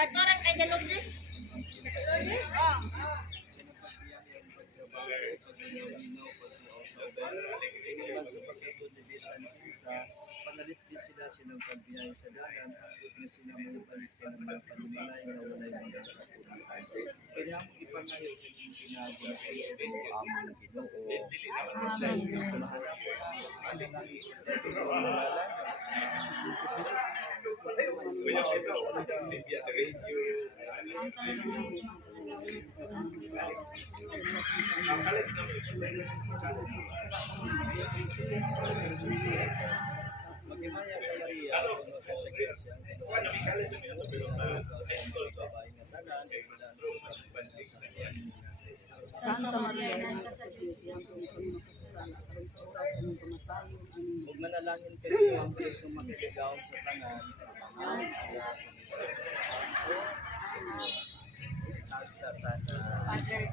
Paturan kay Galugis. Galugis? Oh. Sa pagkatod ni Bisan Kinsa, panalit din sila silang pagbiyahe sa dalan, hanggang na sila malabalik sa mga panumalay na walay mga kapulitan. Kaya mo ipangayo kung ginagawa ng Kristo among Ginoo. Mahanap ko sa kanilang Magimaya ka Maria, kung kasagyan siya, Santa Maria, Nanta sa Diyos, iyang kung makasalanan, karon sa oras ng kamatayon. Amen. Huwag manalangin kayo ang Diyos kung makikigawin sa tanan. Amen. Sa tanan. Father,